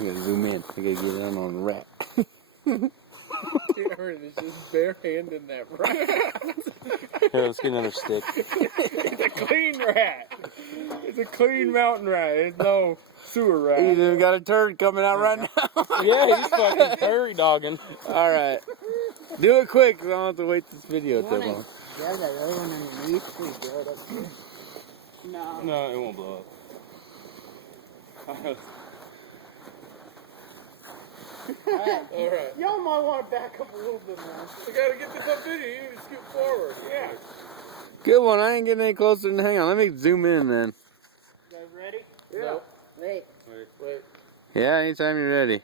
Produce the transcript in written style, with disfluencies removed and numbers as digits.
I gotta zoom in. I gotta get in on the rat. Aaron is just barehanding that rat. Here, let's get another stick. It's a clean rat. It's a clean mountain rat. It's no sewer rat. He's even got a turd coming out right now. Yeah, he's fucking prairie dogging. Alright. Do it quick, because I don't have to wait this video too long. Grab that other one underneath. Please go up here. No. No, it won't blow up. Alright. Y'all might want to back up a little bit more. You gotta get this on video. You need to scoot forward. Yeah. Good one. I ain't getting any closer than hang on. Let me zoom in then. You guys ready? Yeah. Wait. Wait. Yeah, anytime you're ready.